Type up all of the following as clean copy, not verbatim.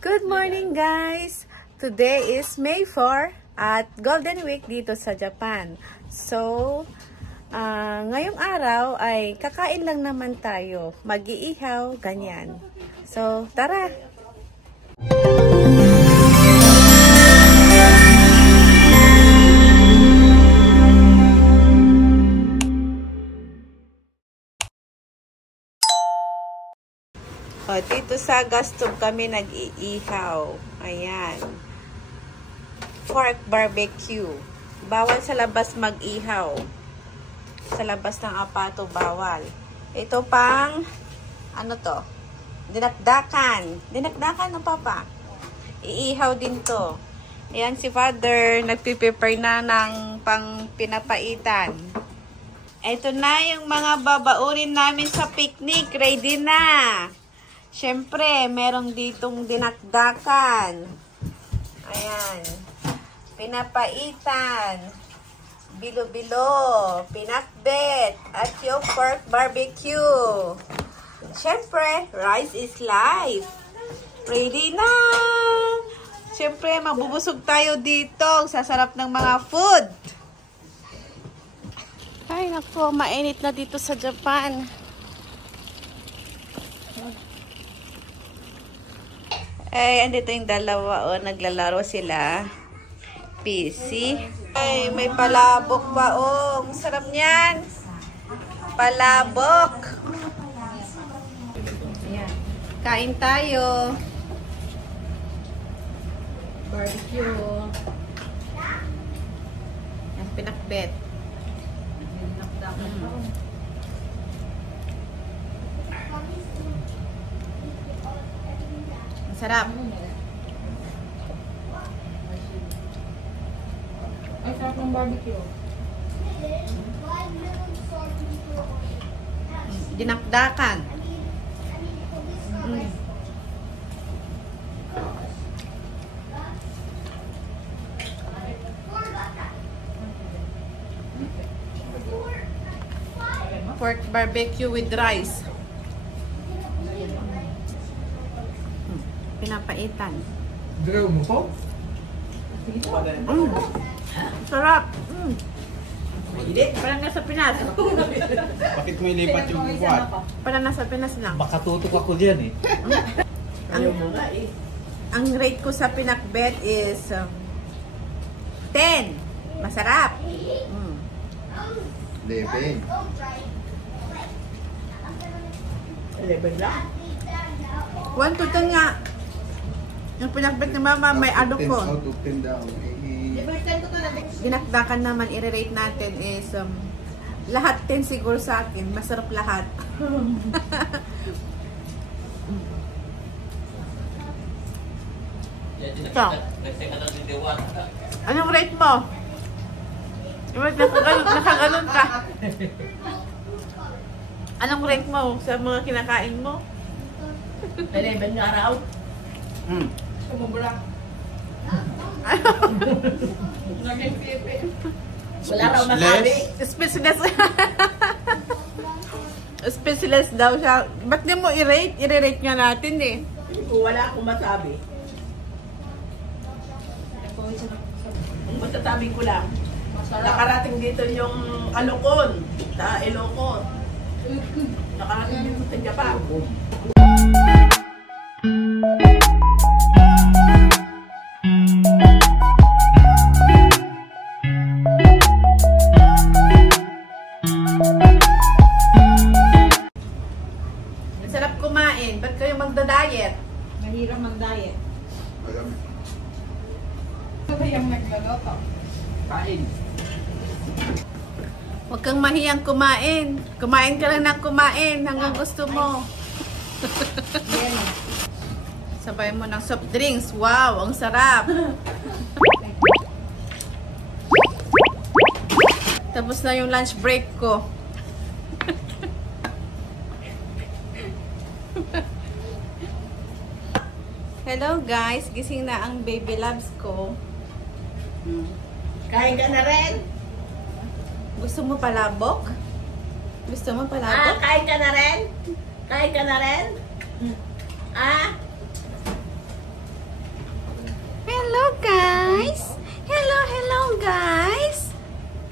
Good morning guys! Today is May 4 at Golden Week dito sa Japan. So, ngayong araw ay kakain lang naman tayo. Mag-iihaw, ganyan. So, tara! O, dito sa Gastog kami nag-iihaw. Ayan. Pork barbecue. Bawal sa labas mag-ihaw. Sa labas ng apato, bawal. Ito pang, ano to? Dinakdakan. Dinakdakan ng papa. Iihaw din to. Ayan si Father, nagpiprepare na ng pang pinapaitan. Ito na yung mga babaurin namin sa picnic. Ready na! Siyempre, merong ditong dinakdakan. Ayan. Pinapaitan. Bilo-bilo. Pinakbet. At yung pork barbecue. Siyempre, rice is life. Ready na! Siyempre, mabubusog tayo dito. Sasarap ng mga food. Ay, nako. Mainit na dito sa Japan. Ay, andito yung dalawa, oh, naglalaro sila. PC. Ay, may palabok pa, oh. Ang sarap niyan. Palabok. Ayan. Kain tayo. Barbecue. Ayan, pinakbet. Sarap. Ay, sarap ng barbecue. Dinakdakan. Pork barbecue with rice. Pinapaitan. Draw mo po? Sarap. Parang nasa Pinas. Bakit mo ilipat yung buwan? Parang nasa Pinas lang. Baka tutok ako dyan eh. Ang rate ko sa pinakbet is 10. Masarap. 11. 11 lang. 1 to 10 nga. Yung pinakbet ni mama may ano ko. Out of 10 daw. Dinakdakan naman i-rate natin is lahat 10 siguro sa akin. Masarap lahat. Ito. Anong rate mo? Nakaganon ka. Anong rate mo sa mga kinakain mo? 11 nga raw. Sumubra. Naging pipi. Wala raw masabi. Specialist. Specialist daw siya. Ba't di mo i-rate? I-rate nga natin eh. Wala akong masabi. Ang masasabi ko lang, nakarating dito yung Alocon sa Ilocos. Nakarating dito sa Japan. Sarap kumain. Ba't kayo magda-diet? Mahirap mag-diet. Ano yung naglaloto? Kain. Huwag kang mahiyang kumain. Kumain ka lang ng kumain hanggang gusto mo. Sabay mo ng soft drinks. Wow, ang sarap. Tapos na yung lunch break ko. Hello guys, gising na ang baby loves ko. Kain ka na rin? Gusto mo palabok? Gusto mo palabok? Kain ka na rin? Kain ka na rin?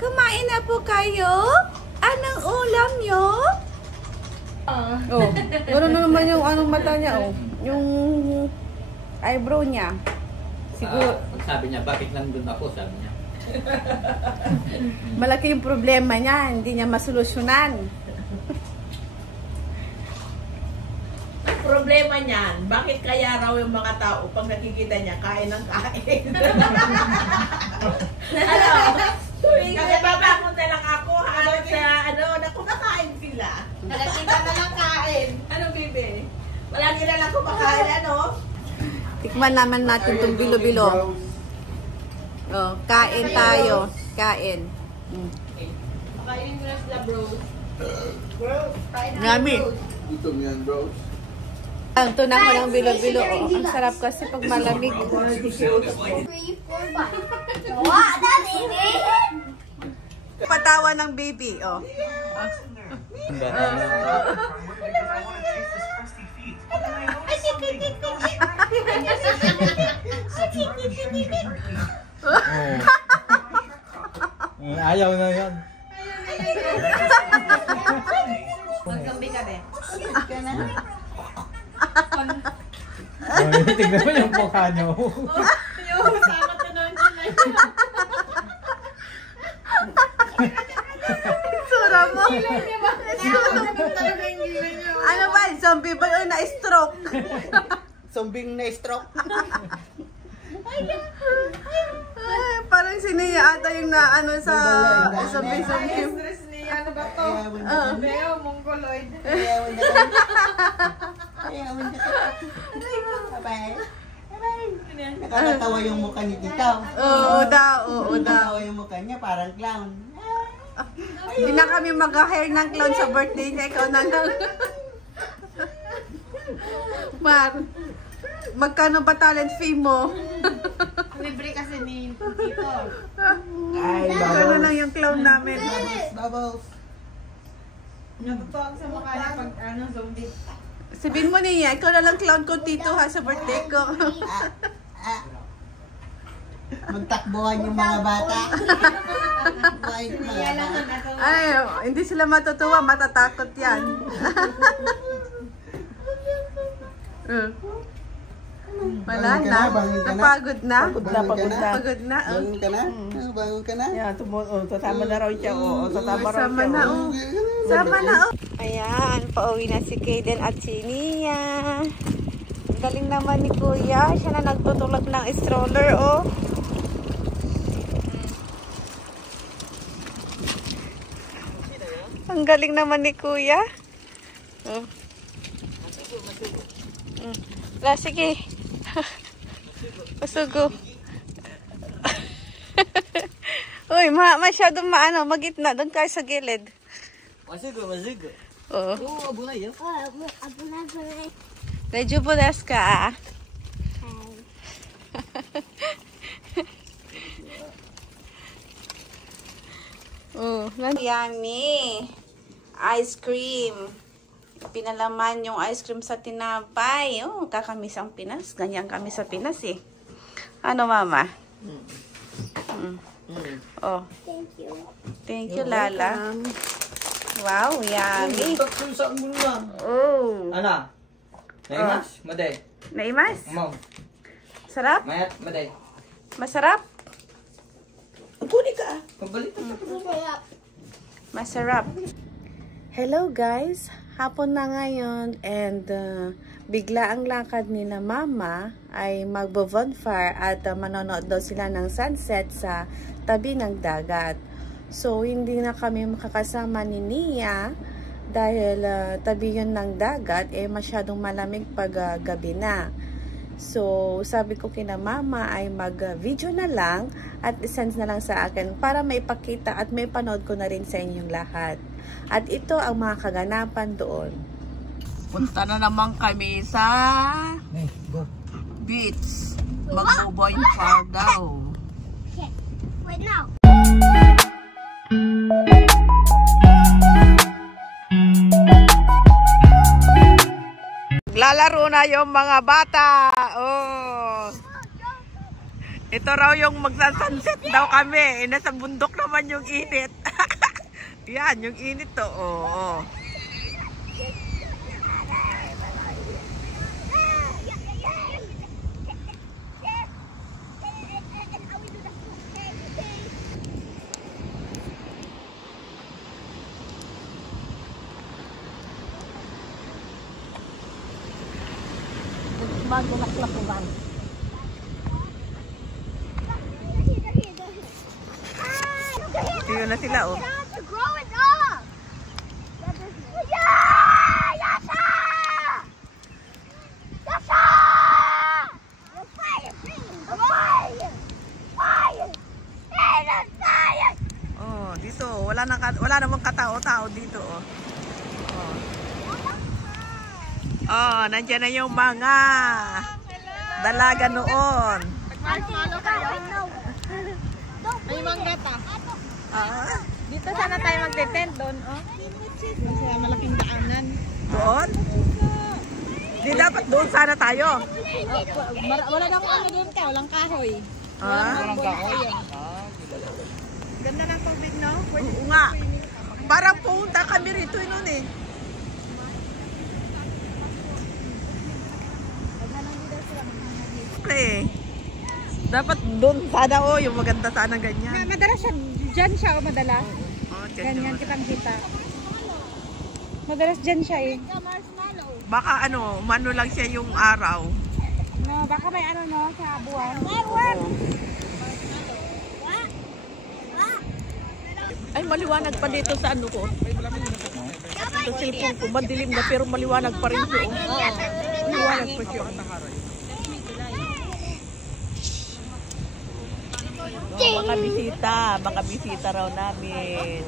Kumain na po kayo? Anong ulam nyo? Oh, gano'n na naman yung anong mata niya, oh. Yung eyebrow niya. Siguro. Sabi niya, bakit nandun ako? Sabi niya. Malaki yung problema niya, hindi niya masolusyonan. Problema niyan, bakit kaya raw yung mga tao pag nakikita niya, kain ng kain? Ano? Kasi babangon na lang ako, hanggang sa naku, nakain sila. Nakikita na lang kain. Ano, bibi? Palagi na lang kumakain, ano? Tikman naman natin itong bilo-bilo. Oh, kain tayo. Kain. Kainin mo na sila, bro. Bro, kain na. Yummy. Gutom yan, bro. Ang tunan ko ng bilo-bilo. Oh, ang sarap kasi pag malamig. 3, 4, 5. What? Daddy? Patawa ng baby. Oh. Ayaw na yan. Magkambi ka, be. Tignan mo yung mukha niyo. Yung sama to noon sila. Sura mo. Ano ba? Zombie ba yun na-stroke? Zombing na stroke. Ay, parang siniya ata yung naano sa zombie. Stress niya. Ano ba to? Beo, mongoloid. Bye-bye. Nakakatawa yung mukha ni Tito. Oo daw, oo daw. Nakakatawa yung mukha niya, parang clown. Hindi na kami mag-hair ng clown sa birthday niya. Ikaw na lang. Mar, magkano ba talent fee mo? Libre kasi ni Tito. Ay, Magkano lang yung clown namin? Bubbles. Natutuwag sa mukha niya pag zombie. Sabihin mo niya, ikaw na lang clown ko tito ha sa birthday ko. Magtakbuhan yung mga bata. Buhay yung mga bata. Ay, hindi sila matutuwa, matatakot yan. Wala na. Napagod na. Pagod na. Bangon ka na? Bangon ka na? Yan, tatama na raw siya. Tatama raw Sama siya. na oh. Sama na oh. Ayan, pauwi na si Kaden at si Nia. Galing naman ni Kuya. Siya na nagtutulak ng stroller oh. Ang galing naman ni Kuya. Oh. La, sige. Pasugo. Uy, masyadong maano, magitna. Doon kayo sa gilid. Masigo. Oo. Oo, abunay yun. Medyo bulas ka ah. Oh, yummy. Ice cream. Pinalaman yung ice cream sa tinapay. Oh, kakamis ang Pinas. Ganyan kami sa Pinas eh. Ano, Mama? Oh. Thank you. Thank you, Lala. Wow, yummy. Saan mo lang? Oh. Ano? Naimas? Maday. Naimas? Mom. Sarap? Mayat? Maday. Masarap? Tuni ka. Pagbalit na Masarap. Hello guys, hapon na ngayon and bigla ang lakad ni na Mama ay magbo-bonfire at manonood daw sila ng sunset sa tabi ng dagat. So hindi na kami makakasama ni Nia dahil tabi yun ng dagat masyadong malamig pag gabi na. So, sabi ko kina Mama ay mag-video na lang at isend na lang sa akin para maipakita at may panood ko na rin sa inyong lahat. At ito ang mga kaganapan doon. Punta na naman kami sa beach. Mag-bonfire daw. Wait now. Lalaro na yung mga bata. Oh. Ito raw yung magsasunset daw kami. Nasa bundok naman yung init. Yan, yung init to. Oo. Magulaklakuhan. Yun na sila, oh. Oh, dito wala namang katao-tao dito, oh. Oh, nandiyan na yung mga dalaga noon. May mangga pa. Ah, Dito sana tayo magte-tent doon, oh. Kasi malaking daanan. doon? Di dapat doon sana tayo. Wala na akong ano doon ka, walang kahoy. Ah? Walang kahoy. Ganda ng tubig, no? Oo nga. Parang punta kami rito noon eh. Okay. Dapat doon sana yung maganda sana ganyan. Madalas siya, dyan siya o madalas. Oh, Ganyan kitang kita. Madalas dyan siya eh. Baka umano lang siya yung araw. No, baka may ano no, sa buwan. Ay, maliwanag pa dito sa ano ko. Sa cellphone ko, madilim na pero maliwanag pa rin siya. Maliwanag pa siya. Oh, baka bisita raw namin.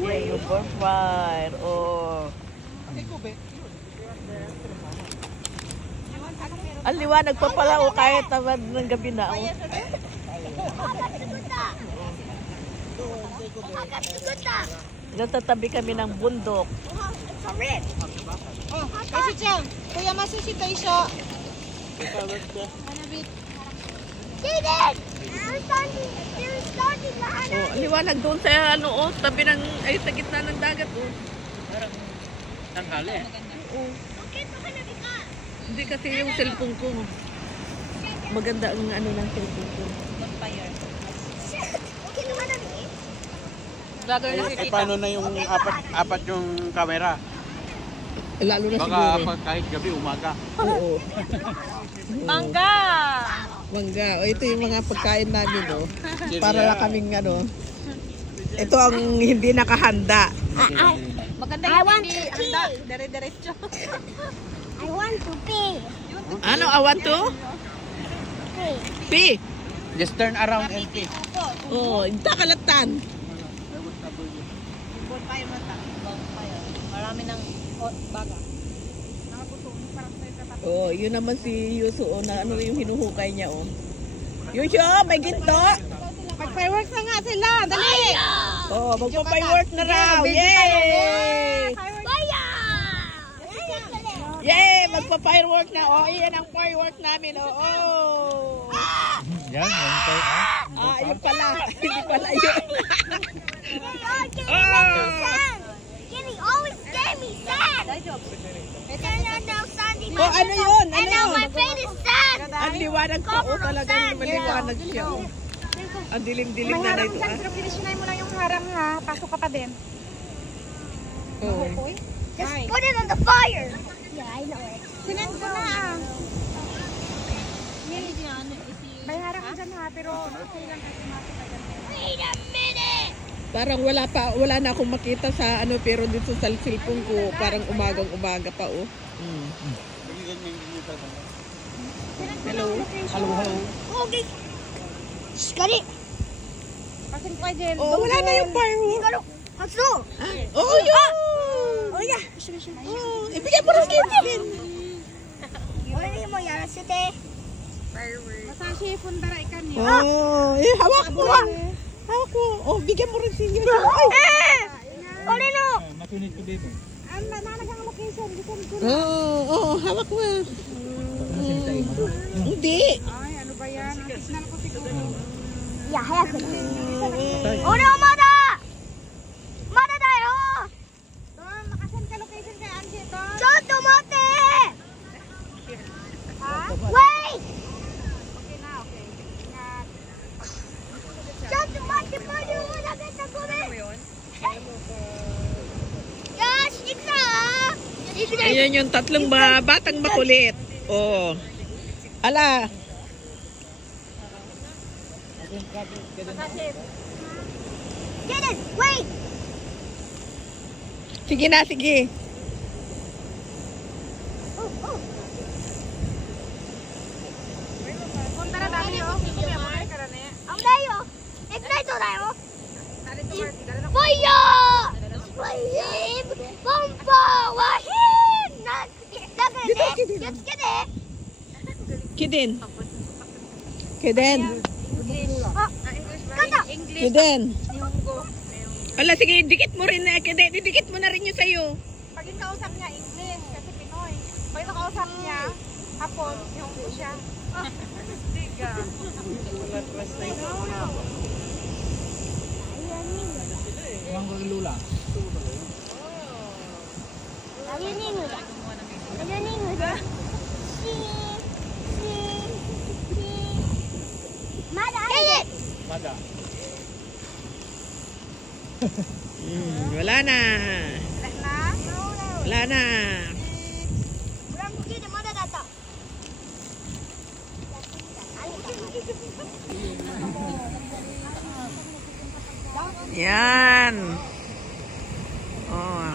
Yeah, yung bonfire. Oh. Ang liwanag pa pala o kahit naman ng gabi na. Oh. Natatabi kami ng bundok. Oh, kasi Chang, kuya masusi tayo siya. David! You're starting na ano. Oh, ang liwanag doon sa tabi ng sa gitna ng dagat oh. Parang tanghali. Oo. Okay, baka nabika. Hindi kasi yung cellphone ko. Maganda ang ng cellphone ko. Okay naman na rin. Vlogger na Eh, paano na yung apat yung camera? Lalo na Baka siguro. kahit gabi, umaga. Oo. Mangga! Mangga. O, ito yung mga pagkain namin, oh. Para na kaming ito ang hindi nakahanda. Maganda I want to pee. Dire-diretso. I want to pee. Ano, awan to? Pi. Just turn around and pee. Oh, takalatan. Marami ng baga. Oh, yun naman si Yuso, oh, na ano yung hinuhukay niya, oh. Yuso, may ginto. Mag-fireworks na nga sila! Dali! Oh, magpa-firework na raw. Yay! Yay! Magpa-firework na. Oh, iyan ang firework namin. Oh. Yan, yan tayo. Ah, yun pala. Hindi pala yun. Kenny always gave me sand. Oh, ano yun? And now my face is sand. Ang liwanag pa. Oh, talagang maliwanag siya. Oh. Ang dilim-dilim na na ito. Dyan, pero pinishinay mo lang yung harang ha. Pasok ka pa din. Oh. Just put it on the fire. Yeah, I know it. Sinend ko na ah. May harang ka dyan ha, pero okay lang kasi masok ka dyan. Wait a minute. Parang wala na akong makita sa pero dito sa cellphone ko, parang umagang-umaga pa, oh. Hello. Okay. Shh, got it. Pasin ko dyan. Oh, wala na yung firework. Hatsu. Oh, yun! Oh, yeah. Oh, ibigay mo rin Kevin. Wala mo yan, sute. Masashi, fundara ikan niya. Oh, hawak mo. Hawak mo. Oh, bigyan mo rin si Yuso. Wala no. Nakunit ko dito. Ang nananagang location. Oh, hawak mo. Hindi. Ay, ano ba yan? Tignan ko si いや、早くね。俺はまだだよ。ちょっと待って。Wait! ちょっと待って、パリを投げたこれ。よし、行くぞ。Ayan yung tatlong batang makulit. Oh. Ala. Get it! Wait! Sige na, sige. Ang layo! Ignite daよ! Fire! Flame! Bomba! Wahin! Kidin. Kidin. Kata! Kidin. Ala, sige, dikit mo rin na. Kidin, didikit mo na rin yung sayo. Pag kausap niya English kasi Pinoy. Pag kausap niya Hapon, yung siya. Tiga. Ang lula. Mada. Wala na. Wala na. Yan. Oh.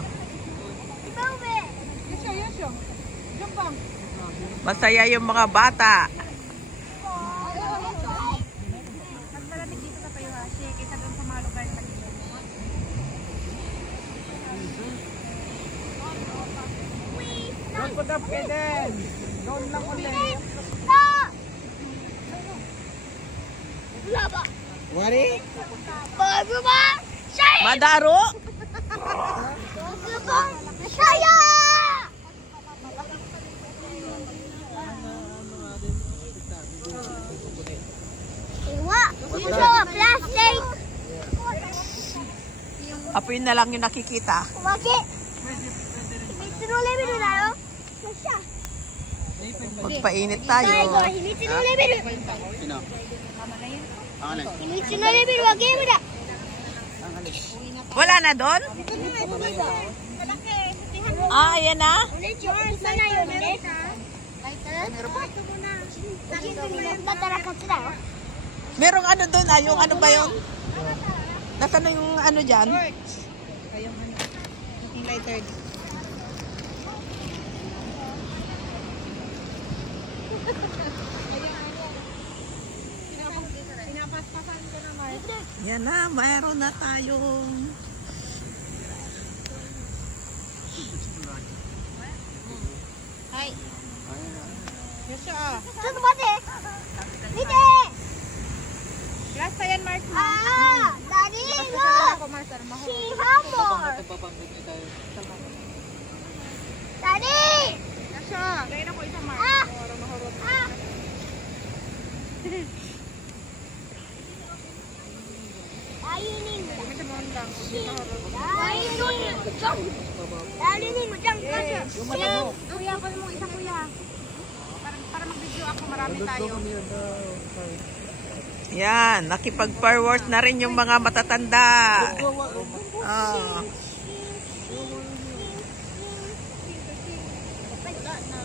Masaya yung mga bata. Don't put up Keden. Doon lang ulit. Wari? Madaro? Saya! Plastic! Apoy na lang yung nakikita. Magpainit tayo. Wala na doon? Ah, ayan na? Merong ano doon, yung ano ba yun? Nasaan na yung ano dyan? Yung lighter. Yan na, mayroon na tayong Chan mate! Mite! Last yan, Mark. Daddy, look! She humble! Daddy! Gain ako isang Mark. Narinig mo dyan kasi. Kuya, pwede mo isa kuya. Para mag-video ako, marami tayo. yan, nakipag-forward na rin yung mga matatanda.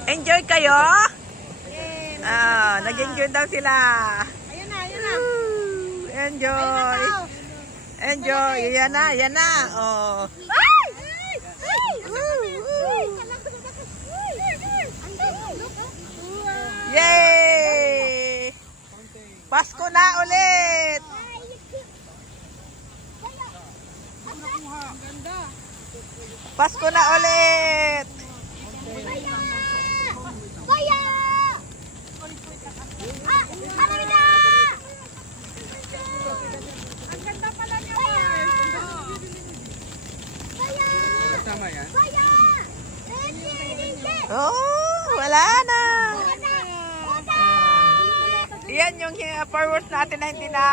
Enjoy kayo? Nag-enjoy daw sila. Ayan na, ayan na. Enjoy. Enjoy. Yan na, yan na. Oh. Yay! Pasko na ulit. Pasko na ulit. Oh, wala na. yan yung forward natin na hindi na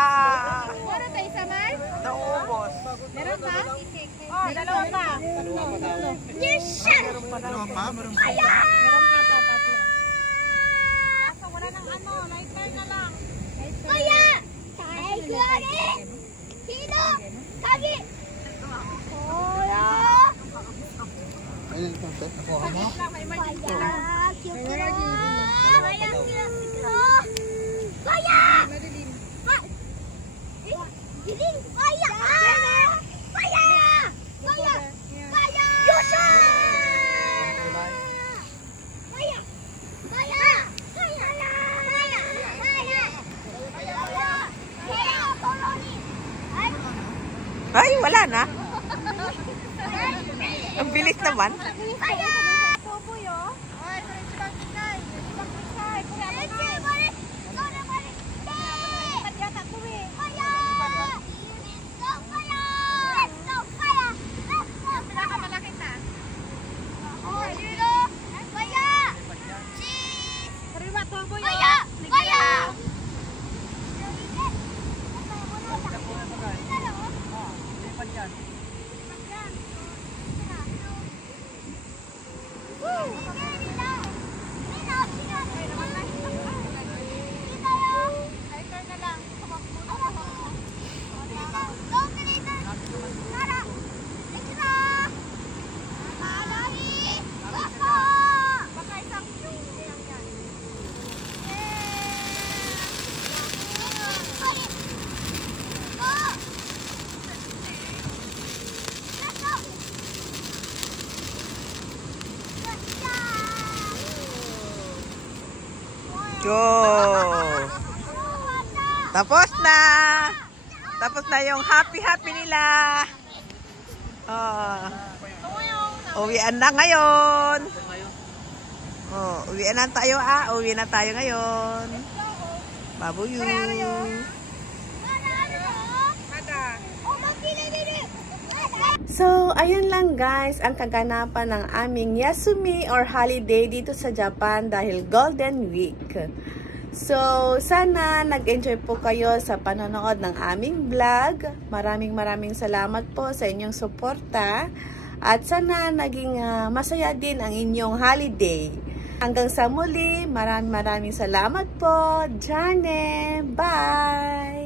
Meron tayo isa man? naubos. Meron pa? Oh, dalawa pa. Yes, sir! Meron pa? Meron ka pa, tatlo. Kaso wala ng ano, lighter na lang. Kaya! Kaya! Sino? Kagi! Kaya! Ayun, ito. Nakuha mo? Kaya! Cute na! Kaya! Kaya! Giling! Kaya! Kaya! Kaya! Kaya! Yusha! Kaya! Kaya! Kaya! Kaya! Kaya! Kaya! Kaya! Tolong! Ay, wala na. Ang bilis naman. Kaya! Tuboy, oh. Ay, parang sibang-sibay. Sibang-sibay. Kuya, balik! Lola, balik! Ba't yata ko eh? Kaya! Let's go, kaya! Let's go, kaya! Let's go, pinakamalaki na. Oh, sino? Kaya! Cheese! Kariwa, tuboy, oh. Kaya! Kaya! Go! Tapos na! Tapos na yung happy-happy nila. Uwian na ngayon. Uwian na tayo Uwi na tayo ngayon. Babuyu. So, ayun lang guys, ang kaganapan ng aming Yasumi or holiday dito sa Japan dahil Golden Week. So, sana nag-enjoy po kayo sa panonood ng aming vlog. Maraming salamat po sa inyong suporta. At sana naging masaya din ang inyong holiday. Hanggang sa muli, maraming salamat po. Jane, bye!